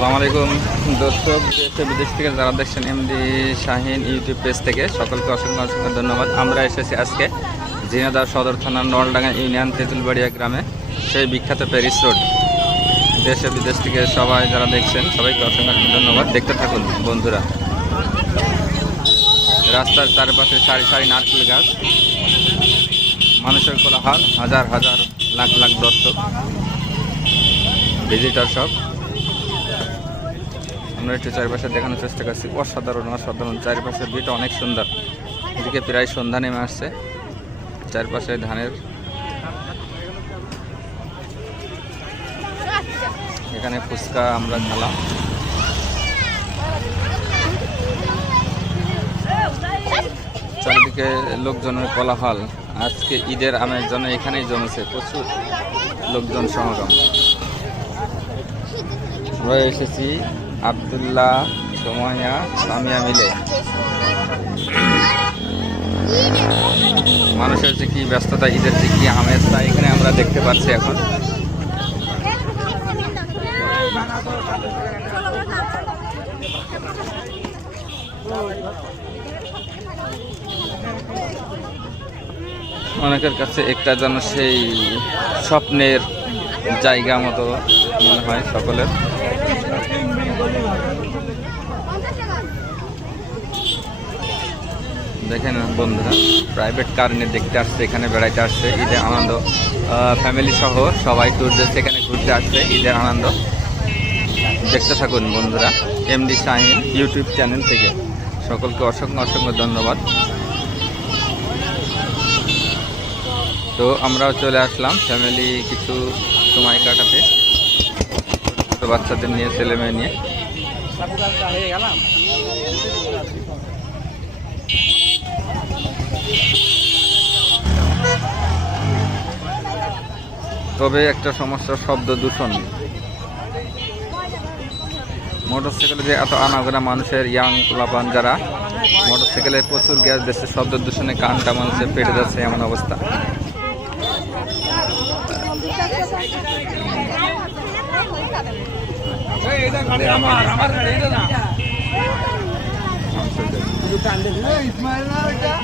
আসসালামু আলাইকুম। দর্শক, দেশে বিদেশ থেকে যারা দেখছেন এমডি শাহিন ইউটিউব পেজ থেকে, সকলকে অসংখ্য অসংখ্য ধন্যবাদ। আমরা এসেছি আজকে জিনাদার সদর থানার নলডাঙ্গা ইউনিয়ন তেঁতুলবাড়িয়া গ্রামে, সেই বিখ্যাত প্যারিস রোড। দেশে বিদেশ থেকে সবাই যারা দেখছেন, সবাইকে অসংখ্য অসংখ্য ধন্যবাদ। দেখতে থাকুন, বন্ধুরা। রাস্তার চারপাশে সারি সারি নারকেল গাছ। মানুষের কোলাহল, হাজার হাজার লাখ লাখ দর্শক ভিজিটার সব। আমরা একটু চারিপাশে দেখানোর চেষ্টা করছি। অসাধারণ অসাধারণ। চারিপাশের ভিউটা অনেক সুন্দর। এদিকে প্রায় সন্ধ্যা নেমে আসছে। চারপাশে ধানের এখানে ফুচকা, আমরা খেলাম। চারিদিকে লোকজনের কোলাহল। আজকে ঈদের আমের জন্য এখানেই জমেছে প্রচুর লোকজন সমাগম। আমরা এসেছি আবদুল্লাহ, সোমাইয়া, সামিয়া মিলে। মানুষের যে কি ব্যস্ততা, ঈদের যে কি আমেজ, তা এখানে আমরা দেখতে পাচ্ছি এখন। অনেকের কাছে একটা যেন সেই স্বপ্নের জায়গা মতো মনে হয় সকলের। দেখেন বন্ধুরা প্রাইভেট কার নিয়ে দেখতে আসছে, এখানে বেড়াইতে আসছে ঈদের আনন্দ। ফ্যামিলি সহ সবাই ট্যুর দিচ্ছে, এখানে ঘুরতে আসছে ঈদের আনন্দ। দেখতে থাকুন বন্ধুরা এমডি শাহিন ইউটিউব চ্যানেল থেকে। সকলকে অসংখ্য অসংখ্য ধন্যবাদ। তো আমরাও চলে আসলাম ফ্যামিলি কিছু সময় কাটাতে। বাচ্চাদের নিয়ে, ছেলে মেয়ে নিয়ে। তবে একটা সমস্যা শব্দ দূষণ। মোটরসাইকেলে যে এত আনাগোনা মানুষের ইয়াং পোলাপান যারা, মোটরসাইকেলে প্রচুর গ্যাস দিচ্ছে, শব্দ দূষণে কানটা মানুষের পেটে যাচ্ছে এমন অবস্থা। মানুষের